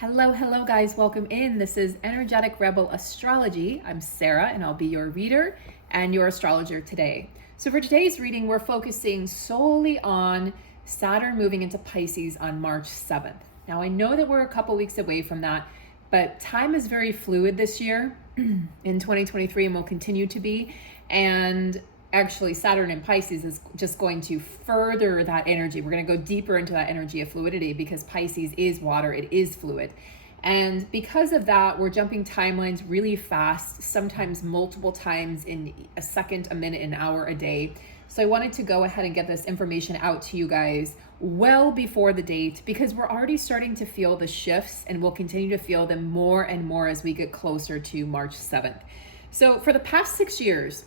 Hello guys, welcome in. This is Energetic Rebel Astrology. I'm Sarah and I'll be your reader and your astrologer today. So for today's reading, we're focusing solely on Saturn moving into Pisces on March 7th. Now I know that we're a couple weeks away from that, but time is very fluid this year in 2023 and will continue to be. And actually Saturn in Pisces is just going to further that energy. We're going to go deeper into that energy of fluidity because Pisces is water, it is fluid. And because of that, we're jumping timelines really fast, sometimes multiple times in a second, a minute, an hour, a day. So I wanted to go ahead and get this information out to you guys well before the date because we're already starting to feel the shifts and we'll continue to feel them more and more as we get closer to March 7th. So for the past 6 years,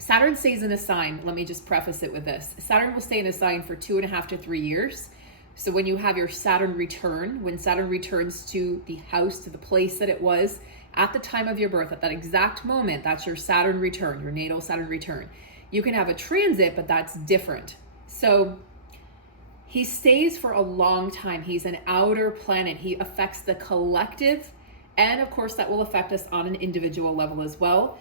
Saturn stays in a sign. Let me just preface it with this. Saturn will stay in a sign for 2.5 to 3 years. So when you have your Saturn return, when Saturn returns to the house, to the place that it was at the time of your birth, at that exact moment, that's your Saturn return, your natal Saturn return. You can have a transit, but that's different. So he stays for a long time. He's an outer planet. He affects the collective. And of course, that will affect us on an individual level as well.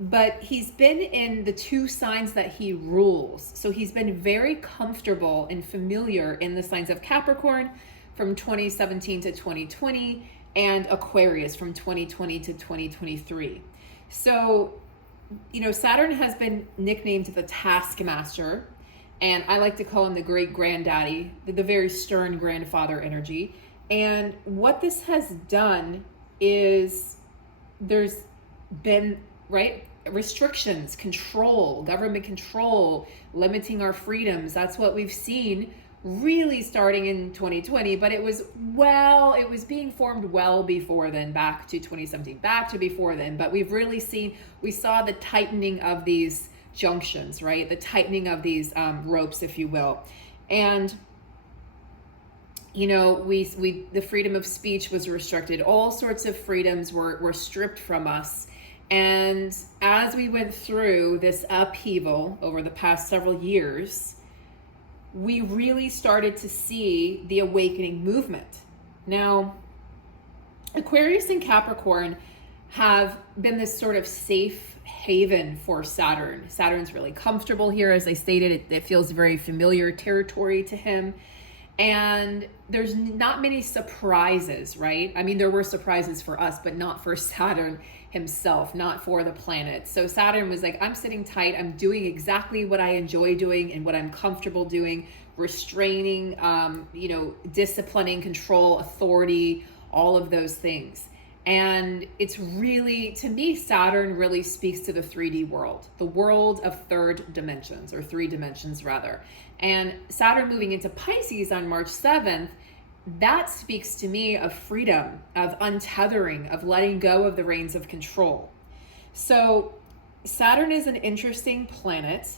But he's been in the two signs that he rules. So he's been very comfortable and familiar in the signs of Capricorn from 2017 to 2020 and Aquarius from 2020 to 2023. So, Saturn has been nicknamed the Taskmaster, and I like to call him the great granddaddy, the very stern grandfather energy. And what this has done is there's been restrictions, control, government control, limiting our freedoms. That's what we've seen really starting in 2020, but it was being formed well before then, back to 2017, back to before then. But we saw the tightening of these junctions, right? The tightening of these ropes, if you will. And the freedom of speech was restricted. All sorts of freedoms were stripped from us. And as we went through this upheaval over the past several years, we really started to see the awakening movement. Now, Aquarius and Capricorn have been this sort of safe haven for Saturn. Saturn's really comfortable here. As I stated, it feels very familiar territory to him. And there's not many surprises, right? I mean, there were surprises for us, but not for Saturn himself, not for the planet. So Saturn was like, I'm sitting tight. I'm doing exactly what I enjoy doing and what I'm comfortable doing, restraining, disciplining, control, authority, all of those things. And it's really, to me, Saturn really speaks to the 3D world, the world of third dimensions, or 3 dimensions rather. And Saturn moving into Pisces on March 7th, that speaks to me of freedom, of untethering, of letting go of the reins of control. So Saturn is an interesting planet.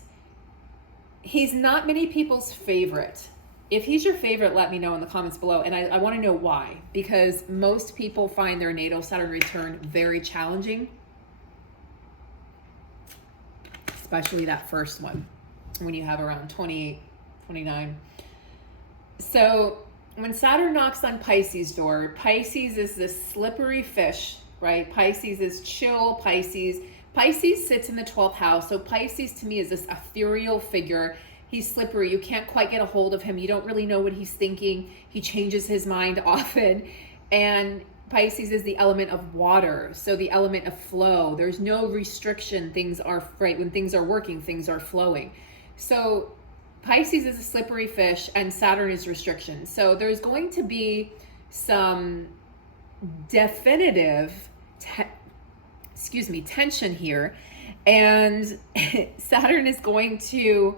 He's not many people's favorite. If he's your favorite, let me know in the comments below. And I want to know why, because most people find their natal Saturn return very challenging, especially that first one when you have around 28, 29. So when Saturn knocks on Pisces' door, Pisces is this slippery fish, right? Pisces is chill. Pisces sits in the 12th house. So Pisces to me is this ethereal figure. He's slippery. You can't quite get a hold of him. You don't really know what he's thinking. He changes his mind often. And Pisces is the element of water. So the element of flow. There's no restriction. Things are right. When things are working, things are flowing. So Pisces is a slippery fish and Saturn is restriction. So there's going to be some definitive tension here. And Saturn is going to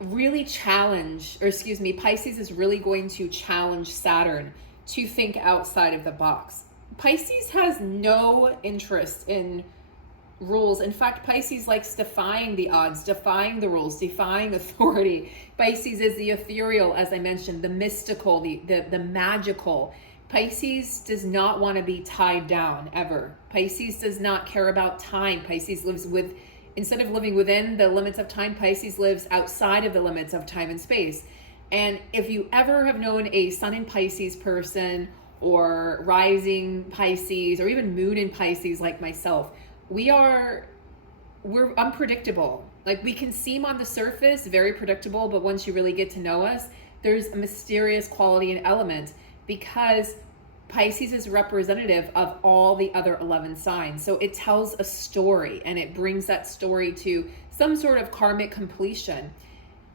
really Pisces is really going to challenge Saturn to think outside of the box. Pisces has no interest in rules. In fact, Pisces likes defying the odds, defying the rules, defying authority. Pisces is the ethereal, as I mentioned, the mystical, the magical. Pisces does not want to be tied down ever. Pisces does not care about time. Pisces lives instead of living within the limits of time, Pisces lives outside of the limits of time and space. And if you ever have known a sun in Pisces person or rising Pisces or even moon in Pisces like myself, we're unpredictable. Like, we can seem on the surface very predictable, but once you really get to know us, there's a mysterious quality and element, because Pisces is representative of all the other 11 signs. So it tells a story, and it brings that story to some sort of karmic completion.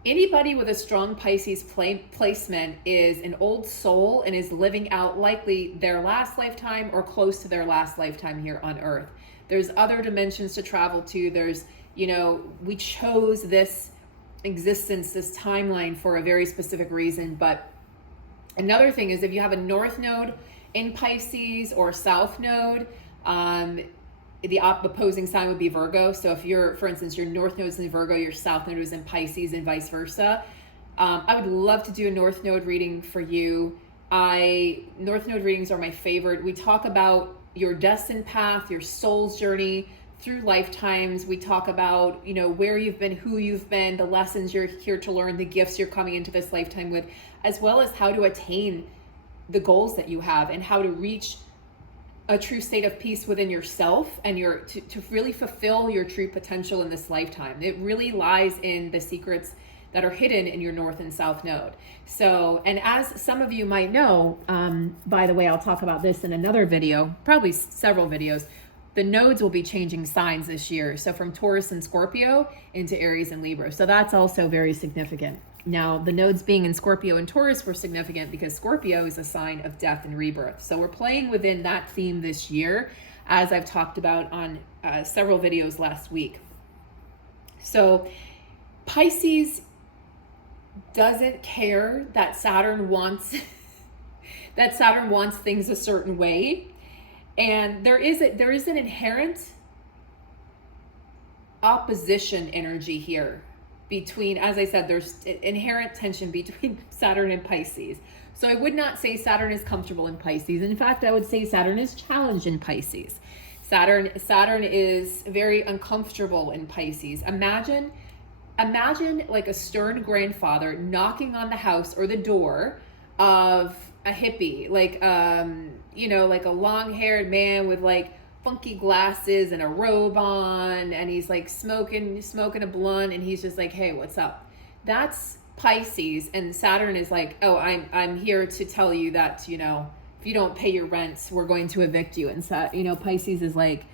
Anybody with a strong Pisces placement is an old soul and is living out likely their last lifetime or close to their last lifetime here on Earth. There's other dimensions to travel to. There's, we chose this existence, this timeline, for a very specific reason. But another thing is, if you have a North Node in Pisces or South Node, the opposing sign would be Virgo. So if you're, for instance, your North Node is in Virgo, your South Node is in Pisces, and vice versa. I would love to do a North Node reading for you. North Node readings are my favorite. We talk about your destined path, your soul's journey through lifetimes. We talk about, where you've been, who you've been, the lessons you're here to learn, the gifts you're coming into this lifetime with, as well as how to attain the goals that you have and how to reach a true state of peace within yourself and to really fulfill your true potential in this lifetime. It really lies in the secrets that are hidden in your North and South Node. So, and as some of you might know, by the way, I'll talk about this in another video, probably several videos. The nodes will be changing signs this year. So from Taurus and Scorpio into Aries and Libra. So that's also very significant. Now, the nodes being in Scorpio and Taurus were significant because Scorpio is a sign of death and rebirth. So we're playing within that theme this year, as I've talked about on several videos last week. So Pisces doesn't care that Saturn wants things a certain way. And there is an inherent opposition energy here between, as I said, there's inherent tension between Saturn and Pisces. So I would not say Saturn is comfortable in Pisces. In fact, I would say Saturn is challenged in Pisces. Saturn is very uncomfortable in Pisces. Imagine like a stern grandfather knocking on the house or the door of a hippie, like like a long-haired man with like funky glasses and a robe on, and he's like smoking a blunt, and he's just like, hey, what's up? That's Pisces. And Saturn is like, oh, I'm here to tell you that, if you don't pay your rent, we're going to evict you. And Pisces is like,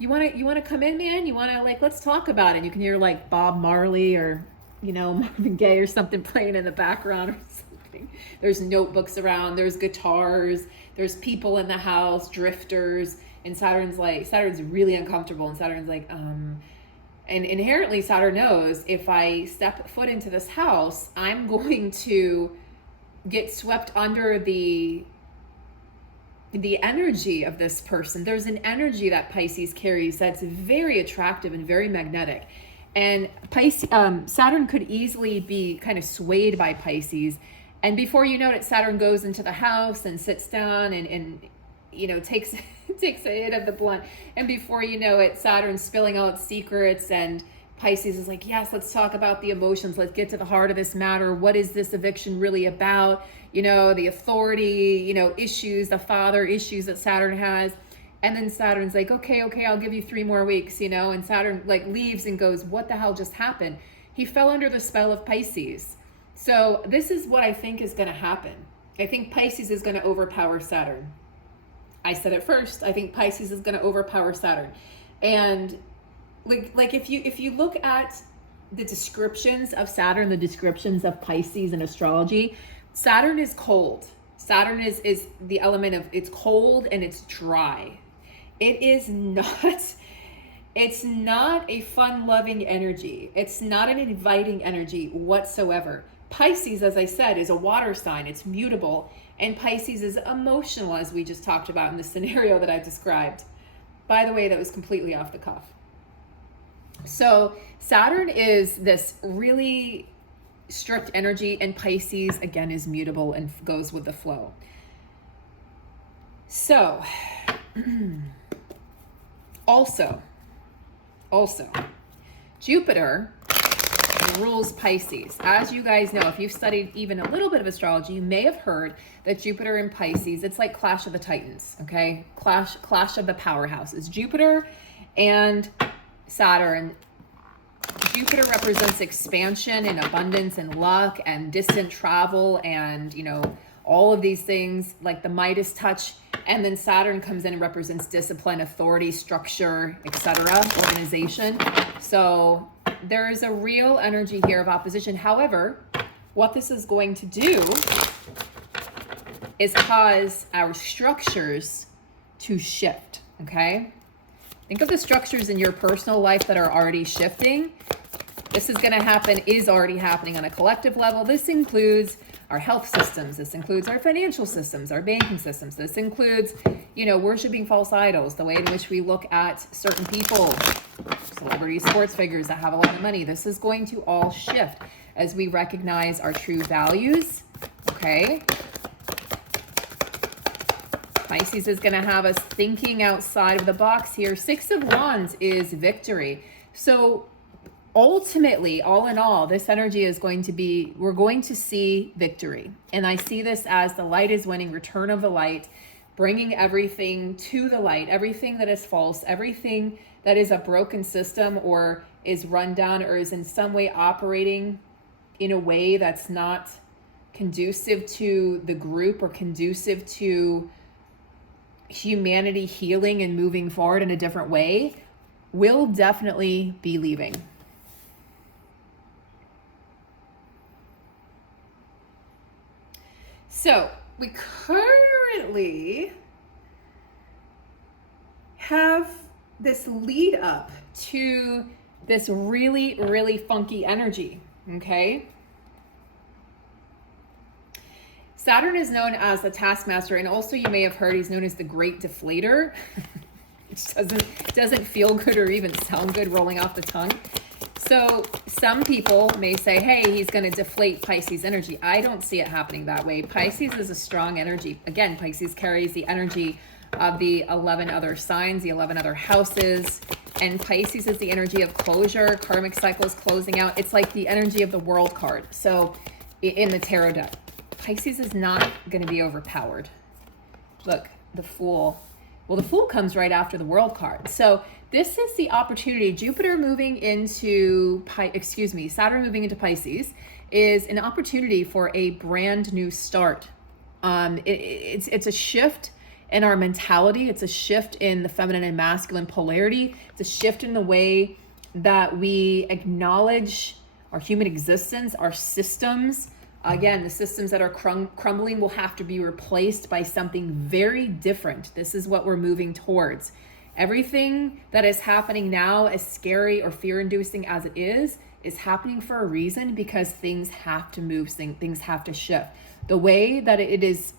you want to come in, man? You want to, like, let's talk about it. And you can hear like Bob Marley or Marvin Gaye or something playing in the background or something. There's notebooks around, there's guitars, there's people in the house, drifters. And Saturn's really uncomfortable. And Saturn's like, and inherently Saturn knows, if I step foot into this house, I'm going to get swept under the energy of this person. There's an energy that Pisces carries that's very attractive and very magnetic. And Saturn could easily be kind of swayed by Pisces. And before you know it, Saturn goes into the house and sits down and takes takes a hit of the blunt, and before you know it, Saturn's spilling out secrets, and Pisces is like, yes, let's talk about the emotions, let's get to the heart of this matter. What is this eviction really about? The authority, issues, the father issues that Saturn has. And then Saturn's like, okay, I'll give you 3 more weeks, and Saturn like leaves and goes, what the hell just happened? He fell under the spell of Pisces. So this is what I think is going to happen. I think Pisces is going to overpower Saturn. I said it first. I think Pisces is going to overpower Saturn. And like if you look at the descriptions of Saturn, the descriptions of Pisces in astrology, Saturn is cold. Saturn is the element of, it's cold and it's dry. It's not a fun-loving energy. It's not an inviting energy whatsoever. Pisces, as I said, is a water sign. It's mutable. And Pisces is emotional, as we just talked about in the scenario that I described. By the way, that was completely off the cuff. So Saturn is this really strict energy, and Pisces, again, is mutable and goes with the flow. So, also, Jupiter rules Pisces. As you guys know, if you've studied even a little bit of astrology, you may have heard that Jupiter in Pisces, it's like Clash of the Titans, okay? Clash of the powerhouses. Jupiter and Saturn. Jupiter represents expansion and abundance and luck and distant travel and, you know, all of these things like the Midas touch. And then Saturn comes in and represents discipline, authority, structure, etc., organization. So there is a real energy here of opposition. However, what this is going to do is cause our structures to shift, okay? Think of the structures in your personal life that are already shifting. This is going to happen, is already happening on a collective level. This includes our health systems. This includes our financial systems, our banking systems. This includes, you know, worshiping false idols, the way in which we look at certain people, celebrities, sports figures that have a lot of money. This is going to all shift as we recognize our true values, okay? Pisces is going to have us thinking outside of the box here. Six of Wands is victory. So ultimately, all in all, this energy is going to be, we're going to see victory. And I see this as the light is winning, return of the light, bringing everything to the light, everything that is false, everything that is a broken system or is run down or is in some way operating in a way that's not conducive to the group or conducive to humanity healing and moving forward in a different way, will definitely be leaving. So we currently have this lead up to this really, really funky energy, okay? Saturn is known as the Taskmaster, and also you may have heard he's known as the Great Deflator. It doesn't feel good or even sound good rolling off the tongue. So some people may say, hey, he's going to deflate Pisces energy. I don't see it happening that way. Pisces is a strong energy. Again, Pisces carries the energy of the 11 other signs, the 11 other houses. And Pisces is the energy of closure, karmic cycles closing out. It's like the energy of the World card. So in the tarot deck, Pisces is not going to be overpowered. Look, the Fool. Well, the Fool comes right after the World card. So this is the opportunity. Jupiter moving into, Saturn moving into Pisces is an opportunity for a brand new start. It's a shift in our mentality. It's a shift in the feminine and masculine polarity. It's a shift in the way that we acknowledge our human existence, our systems. Again, the systems that are crumbling will have to be replaced by something very different. This is what we're moving towards. Everything that is happening now, as scary or fear-inducing as it is happening for a reason, because things have to move, things have to shift. The way that it is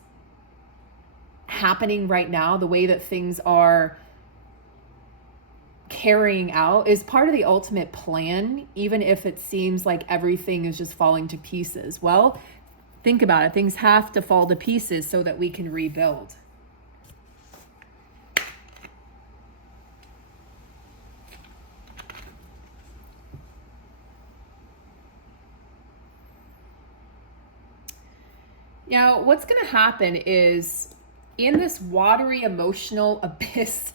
happening right now, the way that things are carrying out is part of the ultimate plan, even if it seems like everything is just falling to pieces. Well, think about it. Things have to fall to pieces so that we can rebuild. Now, what's going to happen is in this watery emotional abyss,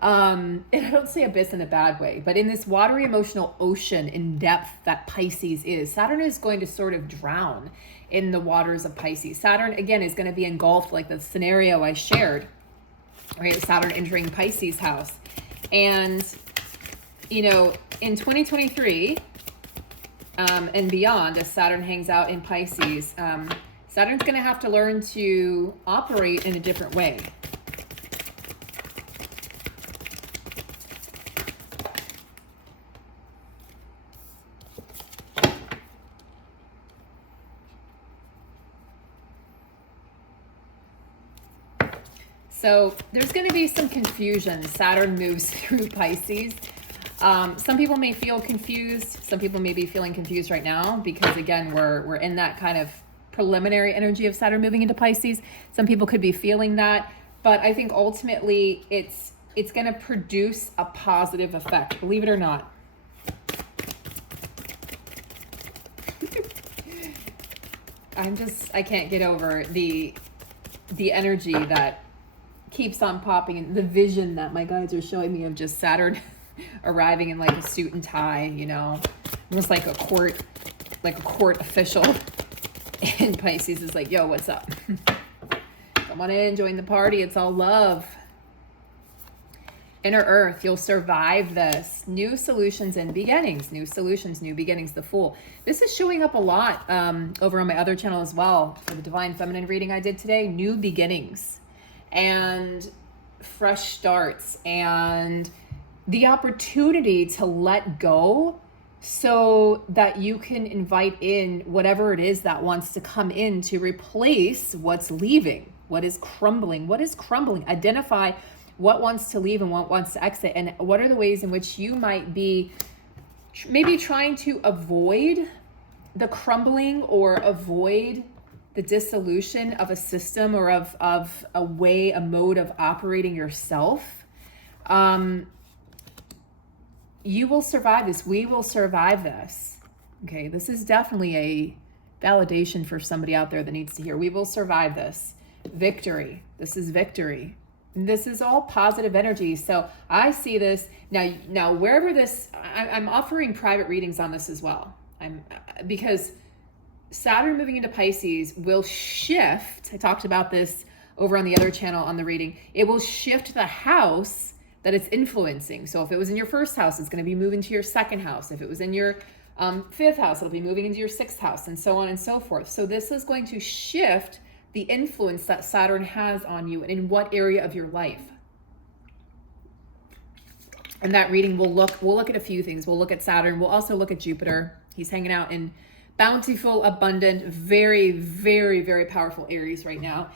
and I don't say abyss in a bad way, but in this watery emotional ocean in depth that Pisces is, Saturn is going to sort of drown in the waters of Pisces. Saturn, again, is going to be engulfed like the scenario I shared, right? Saturn entering Pisces house. And, you know, in 2023 and beyond, as Saturn hangs out in Pisces, Saturn's going to have to learn to operate in a different way. So there's going to be some confusion. Saturn moves through Pisces. Some people may feel confused. Some people may be feeling confused right now because, again, we're in that kind of preliminary energy of Saturn moving into Pisces. Some people could be feeling that, but I think ultimately it's going to produce a positive effect, believe it or not. I can't get over the energy that keeps on popping, and the vision that my guides are showing me of just Saturn arriving in like a suit and tie, you know, almost like a court official. And Pisces is like, yo, what's up? Come on in, join the party. It's all love. Inner Earth, you'll survive this. New solutions and beginnings. New solutions, new beginnings, the Fool. This is showing up a lot over on my other channel as well. For the Divine Feminine reading I did today, new beginnings and fresh starts and the opportunity to let go so that you can invite in whatever it is that wants to come in to replace what's leaving, what is crumbling, identify what wants to leave and what wants to exit, and what are the ways in which you might be maybe trying to avoid the crumbling or avoid the dissolution of a system or of a way, a mode of operating yourself. You will survive this. We will survive this. Okay, this is definitely a validation for somebody out there that needs to hear. We will survive this. Victory. This is victory. This is all positive energy. So I see this now wherever this, I'm offering private readings on this as well. Because Saturn moving into Pisces will shift. I talked about this over on the other channel on the reading. It will shift the house that it's influencing. So if it was in your first house, it's going to be moving to your second house. If it was in your fifth house, it'll be moving into your sixth house, and so on and so forth. So this is going to shift the influence that Saturn has on you and in what area of your life. And that reading we'll look at a few things. We'll look at Saturn. We'll also look at Jupiter. He's hanging out in bountiful, abundant, very, very, very powerful Aries right now.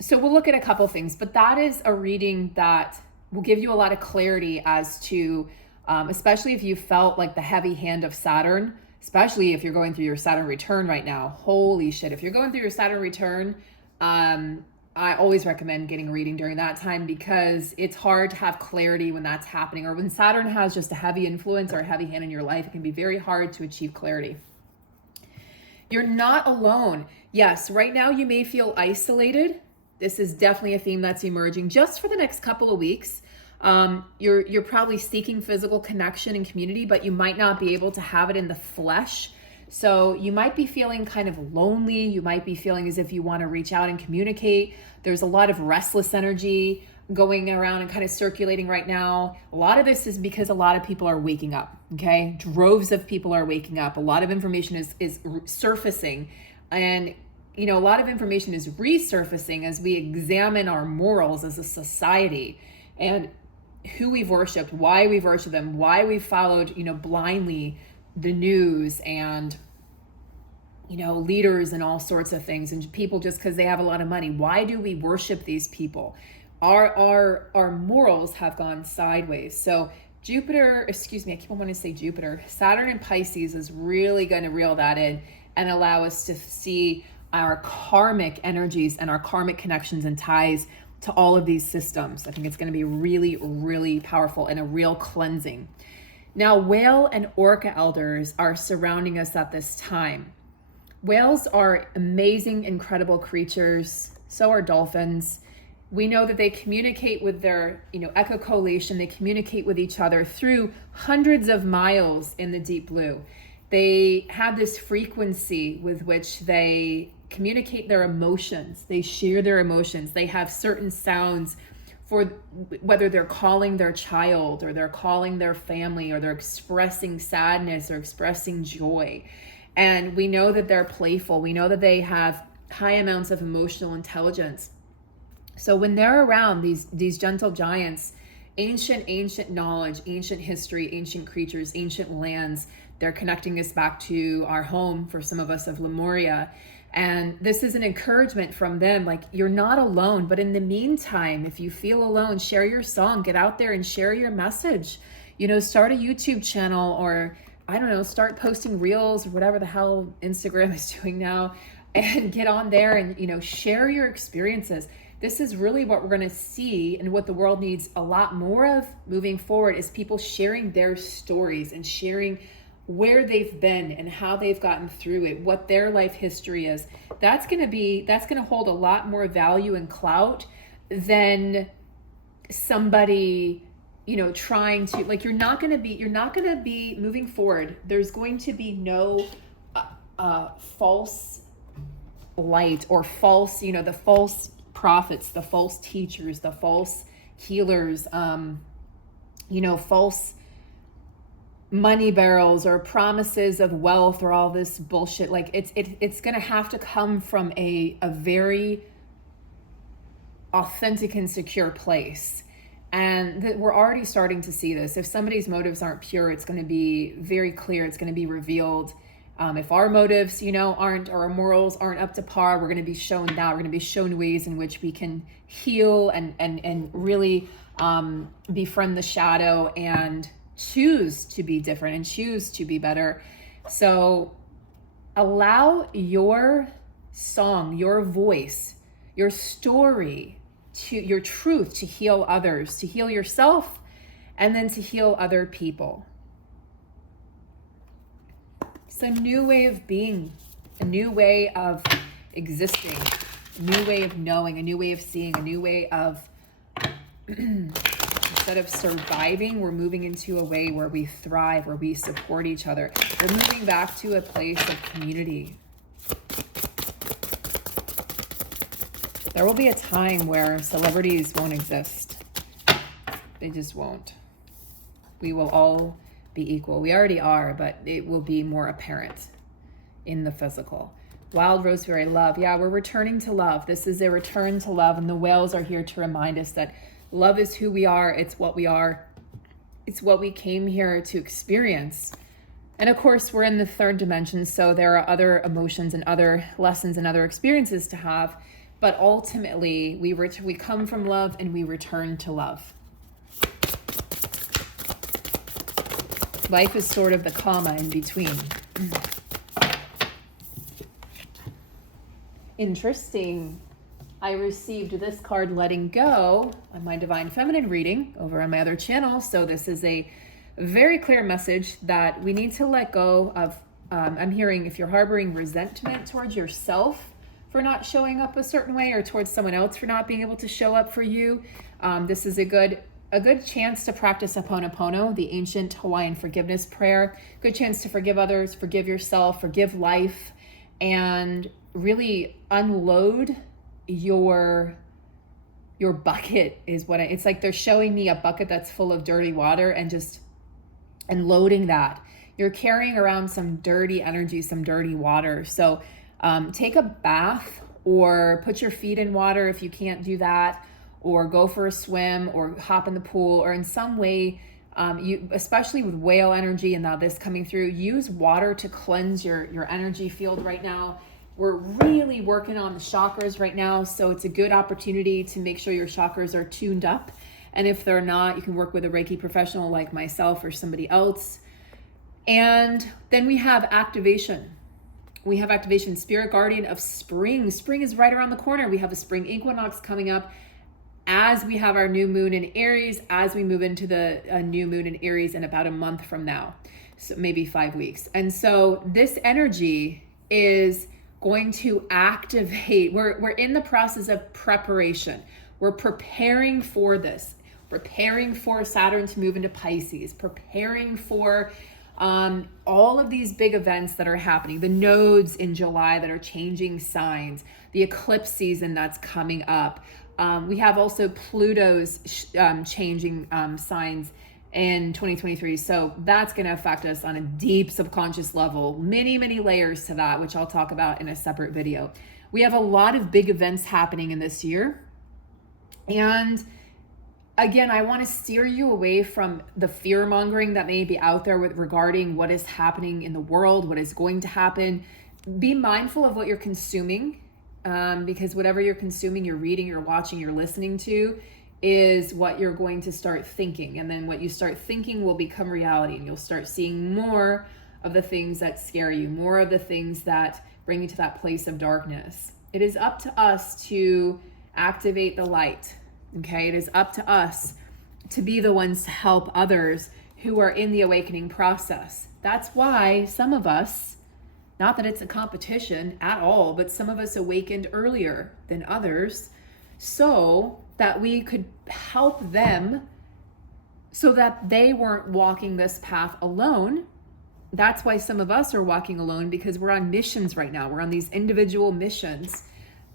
So we'll look at a couple things, but that is a reading that will give you a lot of clarity as to, especially if you felt like the heavy hand of Saturn, especially if you're going through your Saturn return right now. Holy shit. If you're going through your Saturn return, I always recommend getting a reading during that time, because it's hard to have clarity when that's happening, or when Saturn has just a heavy influence or a heavy hand in your life. It can be very hard to achieve clarity. You're not alone. Yes, right now you may feel isolated. This is definitely a theme that's emerging just for the next couple of weeks. You're probably seeking physical connection and community, but you might not be able to have it in the flesh. So you might be feeling kind of lonely. You might be feeling as if you want to reach out and communicate. There's a lot of restless energy going around and kind of circulating right now. A lot of this is because a lot of people are waking up, okay? Droves of people are waking up. A lot of information is surfacing, and you know, a lot of information is resurfacing as we examine our morals as a society and who we've worshipped, why we've worshipped them, why we've followed, you know, blindly the news and, you know, leaders and all sorts of things, and people just because they have a lot of money. Why do we worship these people? Our morals have gone sideways. So Jupiter, excuse me, I keep on wanting to say Jupiter. Saturn in Pisces is really going to reel that in and allow us to see our karmic energies and our karmic connections and ties to all of these systems. I think it's going to be really, really powerful and a real cleansing. Now, whale and orca elders are surrounding us at this time. Whales are amazing, incredible creatures. So are dolphins. We know that they communicate with their, you know, echocoliation. They communicate with each other through hundreds of miles in the deep blue. They have this frequency with which they communicate their emotions. They share their emotions. They have certain sounds for whether they're calling their child or they're calling their family or they're expressing sadness or expressing joy. And we know that they're playful. We know that they have high amounts of emotional intelligence. So when they're around these gentle giants, ancient knowledge, ancient history, ancient creatures, ancient lands, they're connecting us back to our home for some of us of Lemuria. And this is an encouragement from them, like, you're not alone. But in the meantime, if you feel alone, share your song, get out there and share your message. You know, start a YouTube channel, or I don't know, start posting reels or whatever the hell Instagram is doing now, and get on there and, you know, share your experiences. This is really what we're going to see, and what the world needs a lot more of moving forward is people sharing their stories and sharing where they've been and how they've gotten through it, what their life history is. That's going to hold a lot more value and clout than somebody, trying to, like, you're not going to be moving forward. There's going to be no false light or false, the false prophets, the false teachers, the false healers, false money barrels or promises of wealth or all this bullshit. Like, it's going to have to come from a very authentic and secure place. And we're already starting to see this. If somebody's motives aren't pure, it's going to be very clear. It's going to be revealed. If our motives, aren't, or our morals aren't up to par, we're going to be shown that. We're going to be shown ways in which we can heal and really befriend the shadow and choose to be different and choose to be better. So allow your song, your voice, your story, your truth to heal others, to heal yourself, and then to heal other people. It's a new way of being, a new way of existing, a new way of knowing, a new way of seeing, a new way of instead of surviving, we're moving into a way where we thrive, where we support each other. We're moving back to a place of community. There will be a time where celebrities won't exist. They just won't. We will all be equal. We already are, but it will be more apparent in the physical. Wild Roseberry, love. Yeah, we're returning to love. This is a return to love, and the whales are here to remind us that love is who we are. It's what we are. It's what we came here to experience. And of course, we're in the third dimension, so there are other emotions and other lessons and other experiences to have. But ultimately, we come from love and we return to love. Life is sort of the comma in between. Interesting. I received this card, Letting Go, on my Divine Feminine reading over on my other channel. So this is a very clear message that we need to let go of. I'm hearing if you're harboring resentment towards yourself for not showing up a certain way, or towards someone else for not being able to show up for you, this is a good chance to practice Ho'oponopono, the ancient Hawaiian forgiveness prayer. Good chance to forgive others, forgive yourself, forgive life, and really unload your bucket is what it's like. They're showing me a bucket that's full of dirty water and loading that. You're carrying around some dirty energy, some dirty water. So take a bath, or put your feet in water if you can't do that, or go for a swim, or hop in the pool, or in some way, you, especially with whale energy and now this coming through, use water to cleanse your energy field right now. We're really working on the chakras right now, so it's a good opportunity to make sure your chakras are tuned up. And if they're not, you can work with a Reiki professional like myself or somebody else. And then we have activation. We have activation, Spirit Guardian of Spring. Spring is right around the corner. We have a spring equinox coming up as we have our new moon in Aries, as we move into the new moon in Aries in about a month from now, so maybe 5 weeks. And so this energy is going to activate. We're in the process of preparation. We're preparing for this, preparing for Saturn to move into Pisces, preparing for all of these big events that are happening, the nodes in July that are changing signs, the eclipse season that's coming up. We have also Pluto's changing signs in 2023. So that's going to affect us on a deep subconscious level, many, many layers to that, which I'll talk about in a separate video. We have a lot of big events happening in this year. And again, I want to steer you away from the fear mongering that may be out there regarding what is happening in the world, what is going to happen. Be mindful of what you're consuming, because whatever you're consuming, you're reading, you're watching, you're listening to is what you're going to start thinking. And then what you start thinking will become reality, and you'll start seeing more of the things that scare you, more of the things that bring you to that place of darkness. It is up to us to activate the light. Okay, it is up to us to be the ones to help others who are in the awakening process. That's why some of us, not that it's a competition at all, but some of us awakened earlier than others so that we could help them so that they weren't walking this path alone. That's why some of us are walking alone, because we're on missions right now. We're on these individual missions,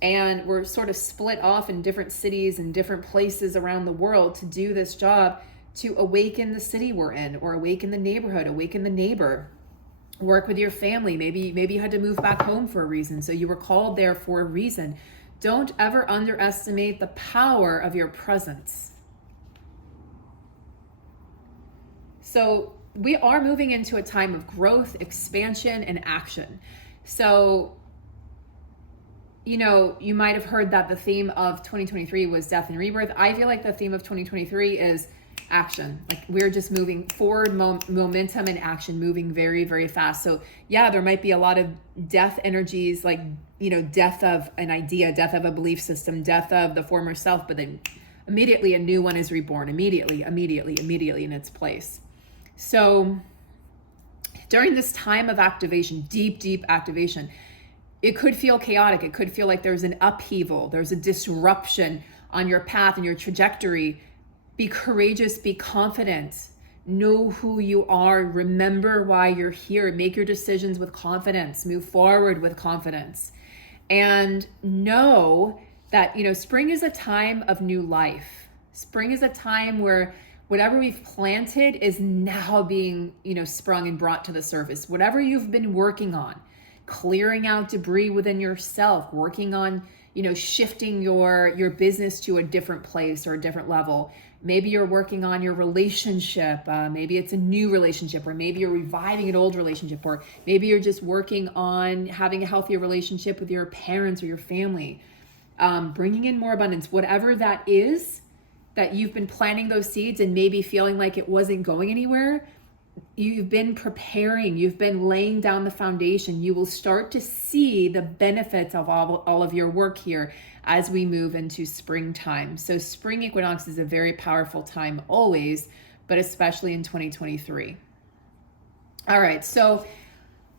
and we're sort of split off in different cities and different places around the world to do this job, to awaken the city we're in, or awaken the neighborhood, awaken the neighbor, work with your family. Maybe you had to move back home for a reason, so you were called there for a reason. Don't ever underestimate the power of your presence. So we are moving into a time of growth, expansion, and action. So, you know, you might have heard that the theme of 2023 was death and rebirth. I feel like the theme of 2023 is action. Like, we're just moving forward, momentum and action, moving very, very fast. So yeah, there might be a lot of death energies, like, you know, death of an idea, death of a belief system, death of the former self, but then immediately a new one is reborn, immediately in its place. So during this time of activation, deep activation, it could feel chaotic. It could feel like there's an upheaval, there's a disruption on your path and your trajectory. Be courageous, be confident, know who you are, remember why you're here, make your decisions with confidence, move forward with confidence, and know that, you know, spring is a time of new life. Spring is a time where whatever we've planted is now being, you know, sprung and brought to the surface. Whatever you've been working on, clearing out debris within yourself, working on, you know, shifting your business to a different place or a different level. Maybe you're working on your relationship. Maybe it's a new relationship, or maybe you're reviving an old relationship, or maybe you're just working on having a healthier relationship with your parents or your family. Bringing in more abundance, whatever that is, that you've been planting those seeds and maybe feeling like it wasn't going anywhere. You've been preparing, you've been laying down the foundation. You will start to see the benefits of all of your work here as we move into springtime. So spring equinox is a very powerful time always, but especially in 2023. All right, so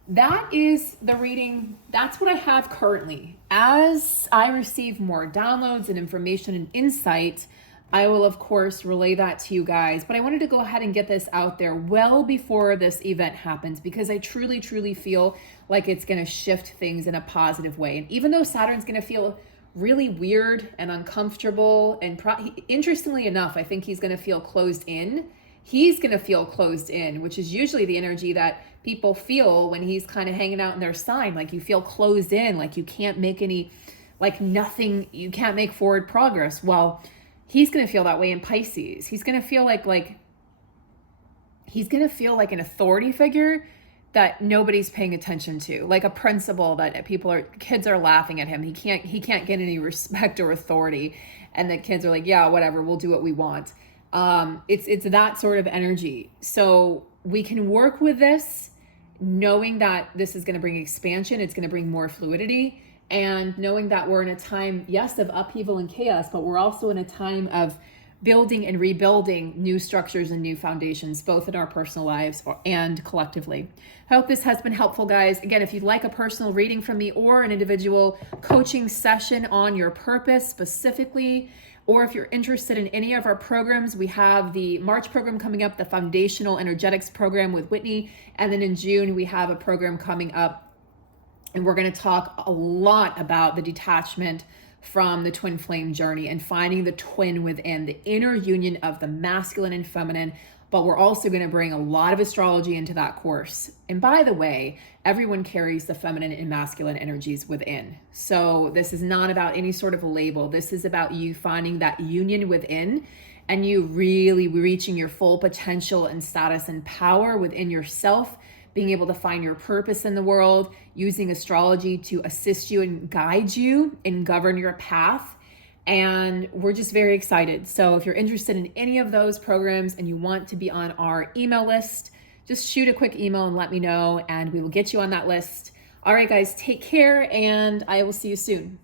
that is the reading. That's what I have currently. As I receive more downloads and information and insight, I will, of course, relay that to you guys, but I wanted to go ahead and get this out there well before this event happens, because I truly feel like it's going to shift things in a positive way. And even though Saturn's going to feel really weird and uncomfortable, and interestingly enough, I think he's going to feel closed in. He's going to feel closed in, which is usually the energy that people feel when he's kind of hanging out in their sign. Like, you feel closed in, like you can't make any, like nothing, you can't make forward progress. Well, he's going to feel that way in Pisces. He's going to feel like he's going to feel like an authority figure that nobody's paying attention to, like a principal that kids are laughing at him. He can't get any respect or authority. And the kids are like, yeah, whatever, we'll do what we want. It's that sort of energy. So we can work with this, knowing that this is going to bring expansion. It's going to bring more fluidity. And knowing that we're in a time, yes, of upheaval and chaos, but we're also in a time of building and rebuilding new structures and new foundations, both in our personal lives and collectively. I hope this has been helpful, guys. Again, if you'd like a personal reading from me or an individual coaching session on your purpose specifically, or if you're interested in any of our programs, we have the March program coming up, the Foundational Energetics program with Whitney. And then in June, we have a program coming up, and we're going to talk a lot about the detachment from the twin flame journey and finding the twin within, the inner union of the masculine and feminine. But we're also going to bring a lot of astrology into that course. And by the way, everyone carries the feminine and masculine energies within. So this is not about any sort of a label. This is about you finding that union within and you really reaching your full potential and status and power within yourself, being able to find your purpose in the world, using astrology to assist you and guide you and govern your path. And we're just very excited. So if you're interested in any of those programs and you want to be on our email list, just shoot a quick email and let me know, and we will get you on that list. All right, guys, take care, and I will see you soon.